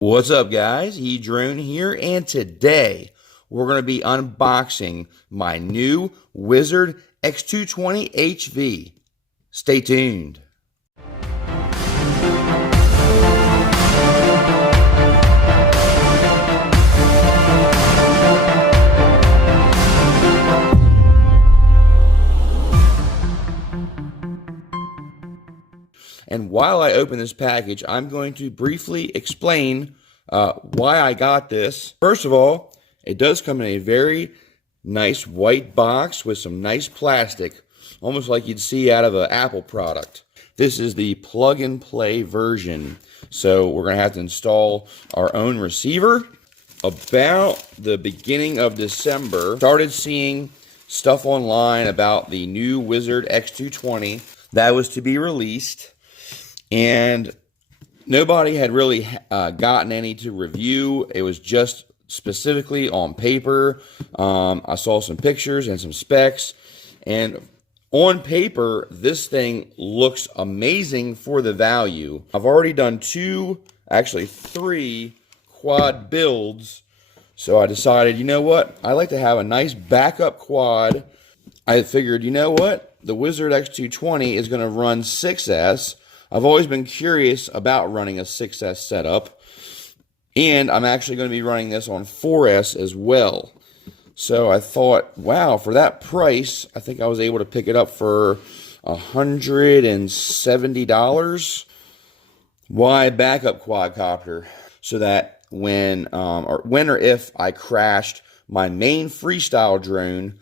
What's up, guys? Edrone here, and today we're going to be unboxing my new Wizard X220 HV. Stay tuned. And while I open this package, I'm going to briefly explain why I got this. First of all, it does come in a very nice white box with some nice plastic, almost like you'd see out of an Apple product. This is the plug-and-play version, so we're going to have to install our own receiver. About the beginning of December, started seeing stuff online about the new Wizard X220 that was to be released. And nobody had really gotten any to review. It was just specifically on paper. I saw some pictures and some specs. And on paper, this thing looks amazing for the value. I've already done three quad builds. So I decided, you know what? I like to have a nice backup quad. I figured, you know what? The Wizard X220 is going to run 6S. I've always been curious about running a 6S setup, and I'm actually going to be running this on 4S as well. So I thought, wow, for that price, I think I was able to pick it up for $170. Why backup quadcopter? So that when or if I crashed my main freestyle drone,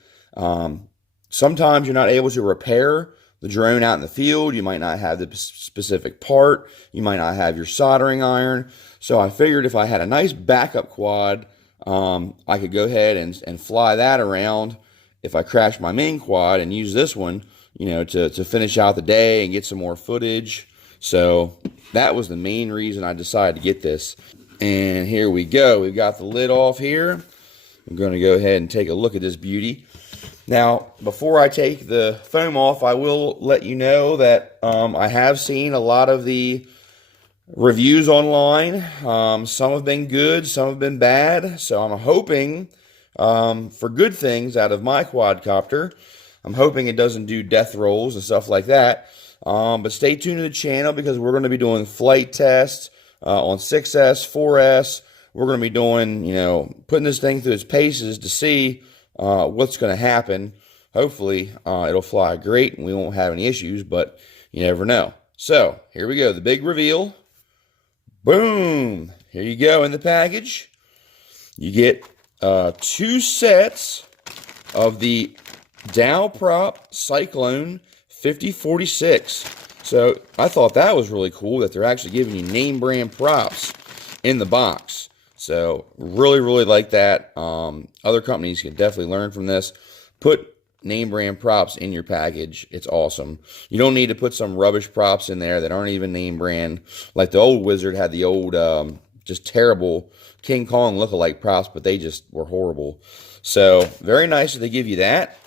sometimes you're not able to repair the drone out in the field. You might not have the specific part. You might not have your soldering iron. So I figured if I had a nice backup quad, I could go ahead and fly that around if I crashed my main quad and use this one, to finish out the day and get some more footage. So that was the main reason I decided to get this. And here we go. We've got the lid off here. I'm going to go ahead and take a look at this beauty. Now, before I take the foam off, I will let you know that I have seen a lot of the reviews online. Some have been good, some have been bad. So I'm hoping for good things out of my quadcopter. I'm hoping it doesn't do death rolls and stuff like that. But stay tuned to the channel because we're going to be doing flight tests on 6S, 4S. We're going to be doing, putting this thing through its paces to see what's going to happen. Hopefully, it'll fly great and we won't have any issues, but you never know. So, here we go. The big reveal. Boom! Here you go in the package. You get 2 sets of the Dow Prop Cyclone 5046. So, I thought that was really cool that they're actually giving you name brand props in the box. So, really, really like that. Other companies can definitely learn from this. Put name brand props in your package. It's awesome. You don't need to put some rubbish props in there that aren't even name brand. Like the old Wizard had the old, just terrible King Kong lookalike props, but they just were horrible. So, very nice that they give you that.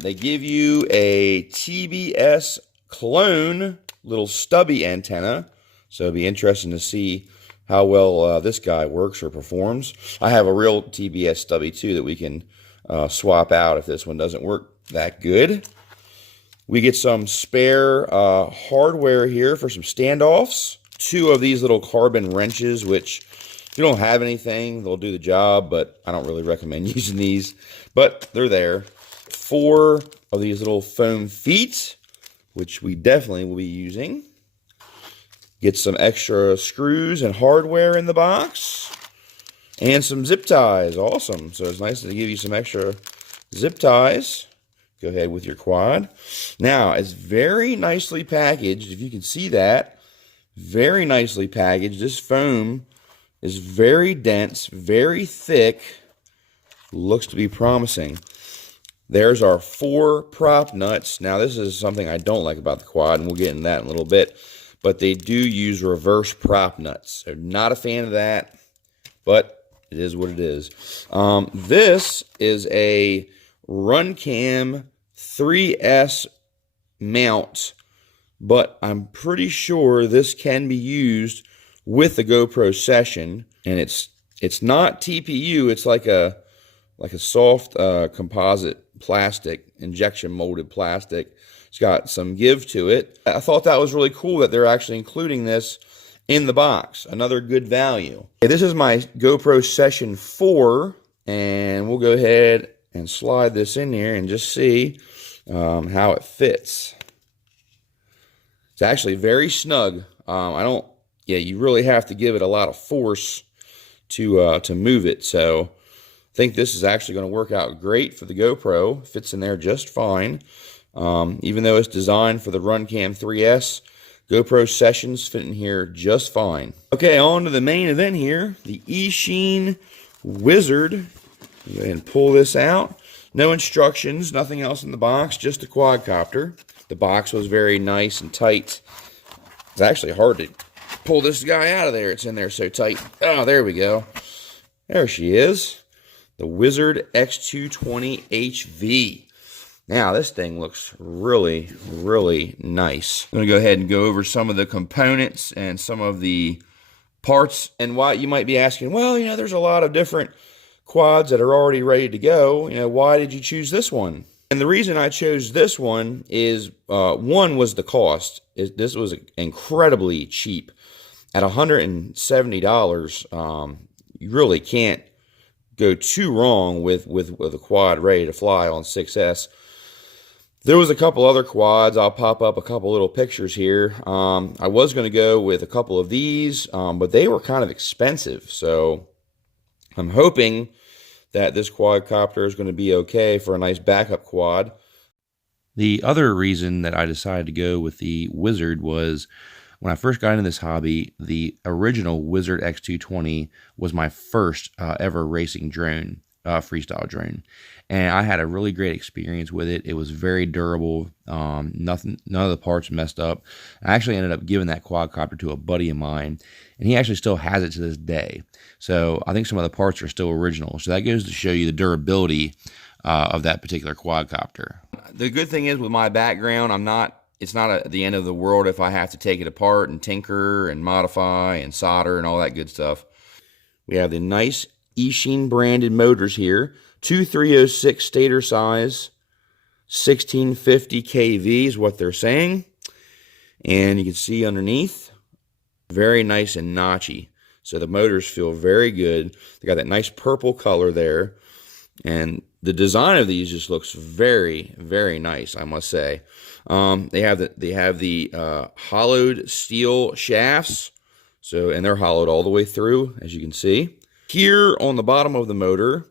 They give you a TBS clone little stubby antenna. So, it'll be interesting to see how well this guy works or performs. I have a real TBS stubby too that we can swap out if this one doesn't work that good. We get some spare hardware here for some standoffs. 2 of these little carbon wrenches, which if you don't have anything, they'll do the job, but I don't really recommend using these. But they're there. 4 of these little foam feet, which we definitely will be using. Get some extra screws and hardware in the box. And some zip ties. Awesome. So it's nice to give you some extra zip ties. Go ahead with your quad. Now, it's very nicely packaged. If you can see that. Very nicely packaged. This foam is very dense, very thick. Looks to be promising. There's our 4 prop nuts. Now, this is something I don't like about the quad, and we'll get into that in a little bit. But they do use reverse prop nuts. So not a fan of that, but it is what it is. This is a Runcam 3S mount, but I'm pretty sure this can be used with the GoPro Session, and it's not TPU. It's like a soft composite plastic, injection molded plastic. It's got some give to it. I thought that was really cool that they're actually including this in the box. Another good value. Okay, this is my GoPro Session 4, and we'll go ahead and slide this in here and just see how it fits. It's actually very snug. You really have to give it a lot of force to move it. So I think this is actually going to work out great for the GoPro. Fits in there just fine. Even though it's designed for the Runcam 3S, GoPro Sessions fit in here just fine. Okay, on to the main event here, the Eachine Wizard. Go ahead and pull this out. No instructions, nothing else in the box, just a quadcopter. The box was very nice and tight. It's actually hard to pull this guy out of there. It's in there so tight. Oh, there we go. There she is. The Wizard X220 HV. Now, this thing looks really, really nice. I'm going to go ahead and go over some of the components and some of the parts. And why you might be asking, well, there's a lot of different quads that are already ready to go. Why did you choose this one? And the reason I chose this one is, one was the cost. This was incredibly cheap. At $170, you really can't go too wrong with a quad ready to fly on 6S. There was a couple other quads. I'll pop up a couple little pictures here. I was going to go with a couple of these, but they were kind of expensive. So I'm hoping that this quadcopter is going to be okay for a nice backup quad. The other reason that I decided to go with the Wizard was when I first got into this hobby, the original Wizard X220 was my first ever racing drone, freestyle drone. And I had a really great experience with it. It was very durable. None of the parts messed up. I actually ended up giving that quadcopter to a buddy of mine, and he actually still has it to this day. So I think some of the parts are still original. So that goes to show you the durability of that particular quadcopter. The good thing is with my background, it's not the end of the world if I have to take it apart and tinker and modify and solder and all that good stuff. We have the nice Eachine branded motors here. 2306 stator size, 1650 kV is what they're saying. And you can see underneath, very nice and notchy. So the motors feel very good. They got that nice purple color there. And the design of these just looks very, very nice, I must say. They have the hollowed steel shafts. And they're hollowed all the way through, as you can see. Here on the bottom of the motor,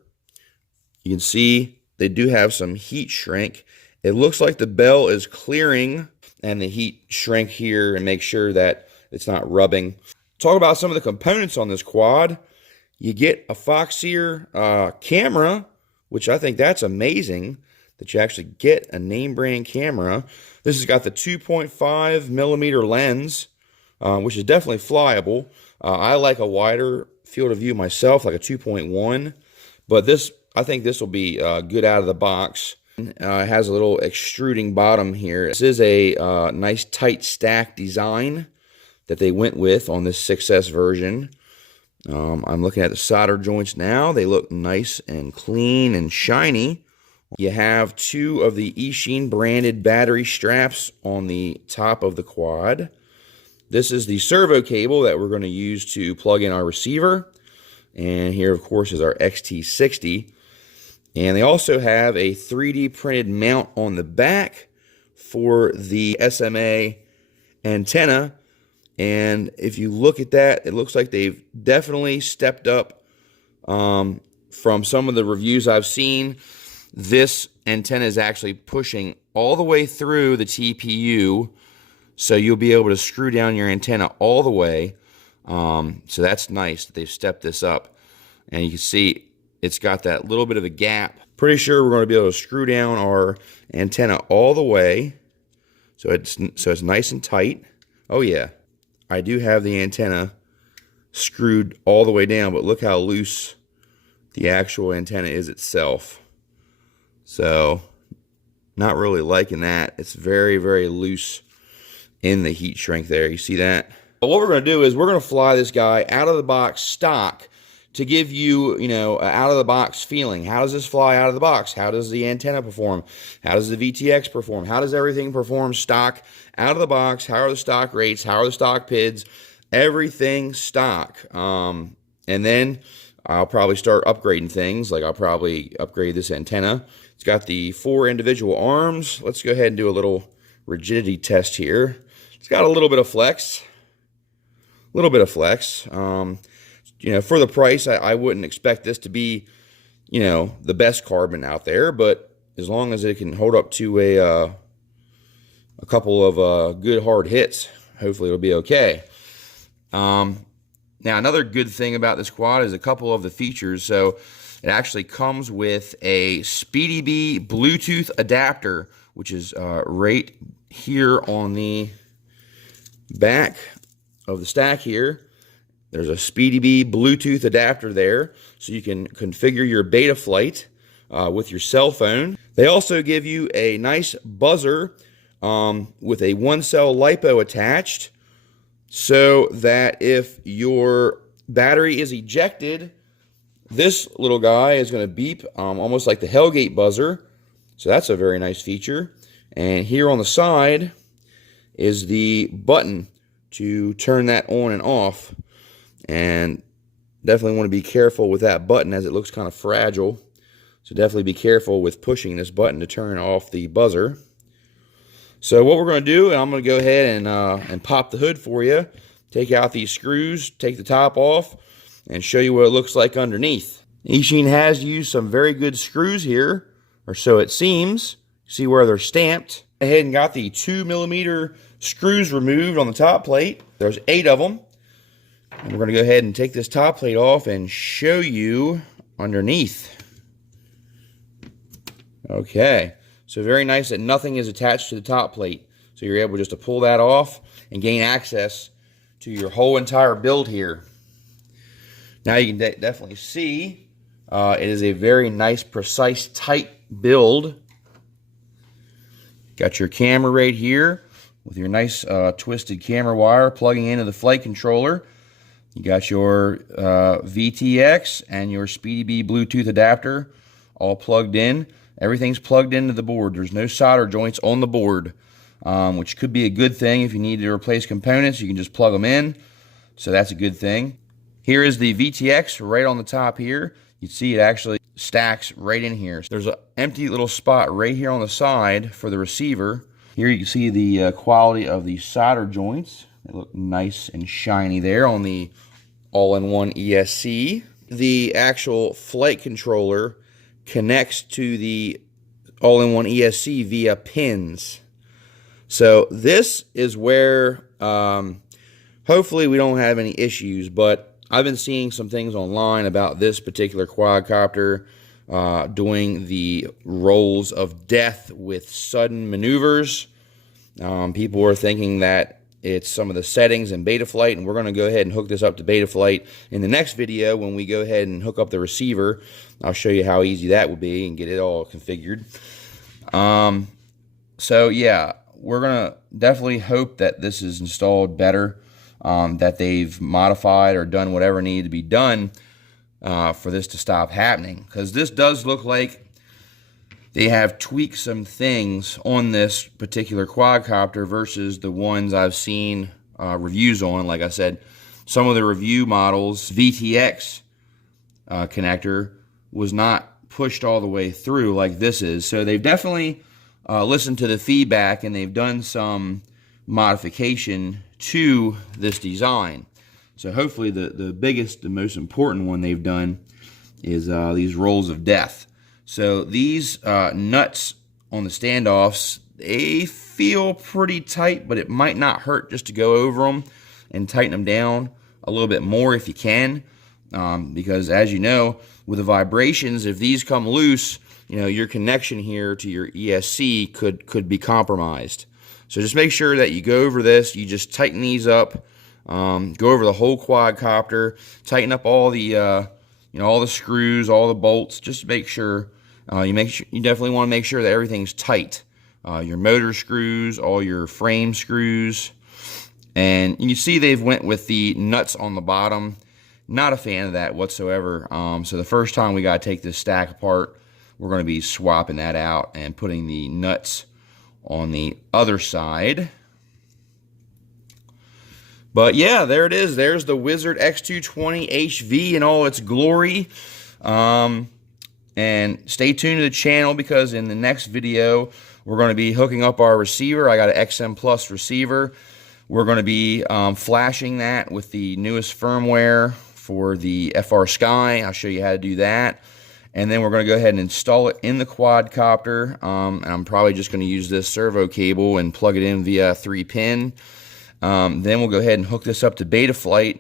you can see they do have some heat shrink. It looks like the bell is clearing, and the heat shrink here and make sure that it's not rubbing. Talk about some of the components on this quad. You get a Foxeer camera, which I think that's amazing that you actually get a name brand camera. This has got the 2.5 millimeter lens, which is definitely flyable. I like a wider field of view myself, like a 2.1, but I think this will be good out of the box. It has a little extruding bottom here. This is a nice tight stack design that they went with on this 6S version. I'm looking at the solder joints now. They look nice and clean and shiny. You have two of the Eachine branded battery straps on the top of the quad. This is the servo cable that we're going to use to plug in our receiver. And here, of course, is our XT60. And they also have a 3D printed mount on the back for the SMA antenna. And if you look at that, it looks like they've definitely stepped up from some of the reviews I've seen. This antenna is actually pushing all the way through the TPU, so you'll be able to screw down your antenna all the way. So that's nice that they've stepped this up. And you can see it's got that little bit of a gap. Pretty sure we're going to be able to screw down our antenna all the way, so it's nice and tight. Oh yeah, I do have the antenna screwed all the way down, but look how loose the actual antenna is itself. So not really liking that. It's very, very loose in the heat shrink there. You see that? But what we're going to do is we're going to fly this guy out of the box stock to give you, an out of the box feeling. How does this fly out of the box? How does the antenna perform? How does the VTX perform? How does everything perform stock out of the box? How are the stock rates? How are the stock PIDs? Everything stock. And then I'll probably start upgrading things. Like I'll probably upgrade this antenna. It's got the 4 individual arms. Let's go ahead and do a little rigidity test here. It's got a little bit of flex. For the price, I wouldn't expect this to be, the best carbon out there, but as long as it can hold up to a couple of good hard hits, hopefully it'll be okay. Now, another good thing about this quad is a couple of the features. So it actually comes with a SpeedyBee Bluetooth adapter, which is right here on the back of the stack here. There's a SpeedyBee Bluetooth adapter there, so you can configure your beta flight with your cell phone. They also give you a nice buzzer with a 1-cell LiPo attached, so that if your battery is ejected, this little guy is going to beep almost like the Hellgate buzzer. So that's a very nice feature. And here on the side is the button to turn that on and off. And definitely want to be careful with that button as it looks kind of fragile. So definitely be careful with pushing this button to turn off the buzzer. So what we're going to do, and I'm going to go ahead and pop the hood for you, take out these screws, take the top off, and show you what it looks like underneath. Eachine has used some very good screws here, or so it seems. See where they're stamped. I went ahead and got the 2mm screws removed on the top plate. There's 8 of them. And we're going to go ahead and take this top plate off and show you underneath. Okay, so very nice that nothing is attached to the top plate. So you're able just to pull that off and gain access to your whole entire build here. Now you can definitely see it is a very nice, precise, tight build. Got your camera right here with your nice twisted camera wire plugging into the flight controller. You got your VTX and your SpeedyBee Bluetooth adapter all plugged in. Everything's plugged into the board. There's no solder joints on the board, which could be a good thing. If you need to replace components, you can just plug them in. So that's a good thing. Here is the VTX right on the top here. You see it actually stacks right in here. There's an empty little spot right here on the side for the receiver. Here you can see the quality of the solder joints. They look nice and shiny there on the all-in-one ESC. The actual flight controller connects to the all-in-one ESC via pins. So this is where hopefully we don't have any issues, but I've been seeing some things online about this particular quadcopter doing the rolls of death with sudden maneuvers. People are thinking that it's some of the settings in Betaflight, and we're going to go ahead and hook this up to Betaflight in the next video. When we go ahead and hook up the receiver, I'll show you how easy that will be and get it all configured. So yeah, we're going to definitely hope that this is installed better, that they've modified or done whatever needed to be done for this to stop happening, because this does look like they have tweaked some things on this particular quadcopter versus the ones I've seen reviews on. Like I said, some of the review models, VTX connector was not pushed all the way through like this is. So they've definitely listened to the feedback, and they've done some modification to this design. So hopefully the biggest, the most important one they've done is these rolls of death. So these nuts on the standoffs, they feel pretty tight, but it might not hurt just to go over them and tighten them down a little bit more if you can. Because as you know, with the vibrations, if these come loose, your connection here to your ESC could be compromised. So just make sure that you go over this, you just tighten these up, go over the whole quadcopter, tighten up all the all the screws, all the bolts, just to make sure. You definitely want to make sure that everything's tight. Your motor screws, all your frame screws, And you see they've went with the nuts on the bottom. Not a fan of that whatsoever. So the first time we got to take this stack apart, we're going to be swapping that out and putting the nuts on the other side. But yeah, there it is. There's the Wizard X220 HV in all its glory. And stay tuned to the channel, because in the next video, we're going to be hooking up our receiver. I got an XM Plus receiver. We're going to be flashing that with the newest firmware for the FR Sky. I'll show you how to do that. And then we're going to go ahead and install it in the quadcopter. And I'm probably just going to use this servo cable and plug it in via 3-pin. Then we'll go ahead and hook this up to Betaflight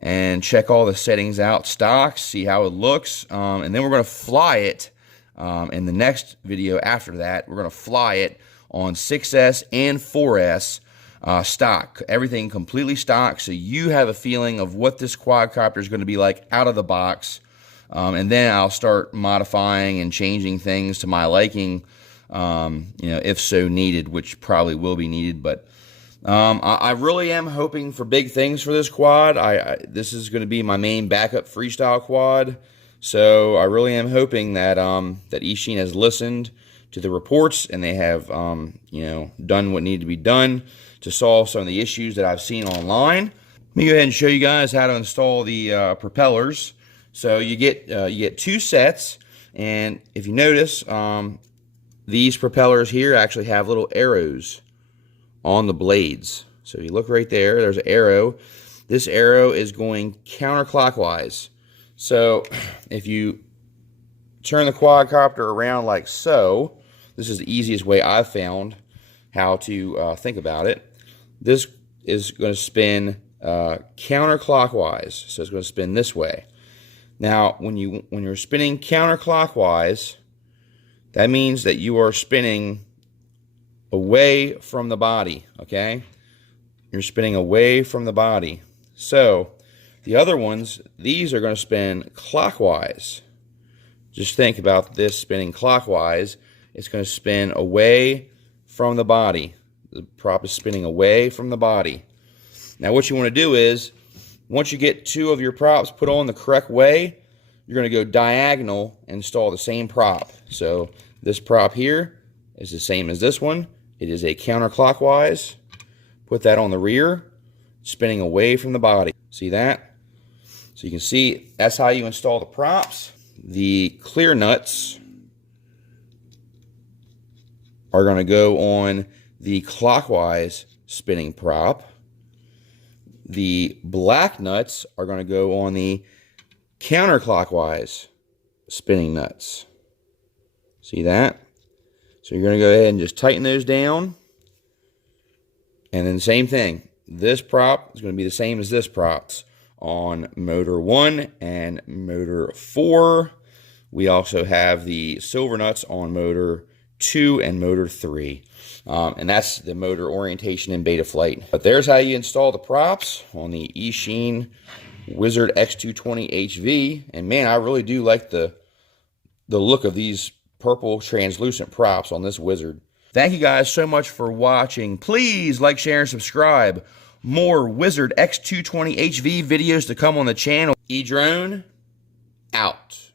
and check all the settings out, stocks, see how it looks. And then we're going to fly it in the next video after that. We're going to fly it on 6S and 4S stock. Everything completely stock, so you have a feeling of what this quadcopter is going to be like out of the box. And then I'll start modifying and changing things to my liking, if so needed, which probably will be needed. But I really am hoping for big things for this quad. This is going to be my main backup freestyle quad, so I really am hoping that that Eachine has listened to the reports and they have done what needed to be done to solve some of the issues that I've seen online. Let me go ahead and show you guys how to install the propellers. So you get 2 sets, and if you notice, these propellers here actually have little arrows on the blades. So you look right there, there's an arrow. This arrow is going counterclockwise. So if you turn the quadcopter around like so, this is the easiest way I've found how to think about it. This is going to spin counterclockwise, so it's going to spin this way. Now, when you're spinning counterclockwise, that means that you are spinning away from the body, okay? You're spinning away from the body. So, the other ones, these are going to spin clockwise. Just think about this spinning clockwise. It's going to spin away from the body. The prop is spinning away from the body. Now, what you want to do is, once you get 2 of your props put on the correct way, you're going to go diagonal and install the same prop. So this prop here is the same as this one. It is a counterclockwise. Put that on the rear, spinning away from the body. See that? So you can see that's how you install the props. The clear nuts are going to go on the clockwise spinning prop. The black nuts are going to go on the counterclockwise spinning nuts. See that? So you're going to go ahead and just tighten those down. And then same thing. This prop is going to be the same as this prop on motor 1 and motor 4. We also have the silver nuts on motor 2 and motor 3. And that's the motor orientation in Betaflight. But there's how you install the props on the Eachine Wizard X220 HV. And man, I really do like the look of these purple translucent props on this Wizard. Thank you guys so much for watching. Please like, share, and subscribe. More Wizard X220 HV videos to come on the channel. Edrone out.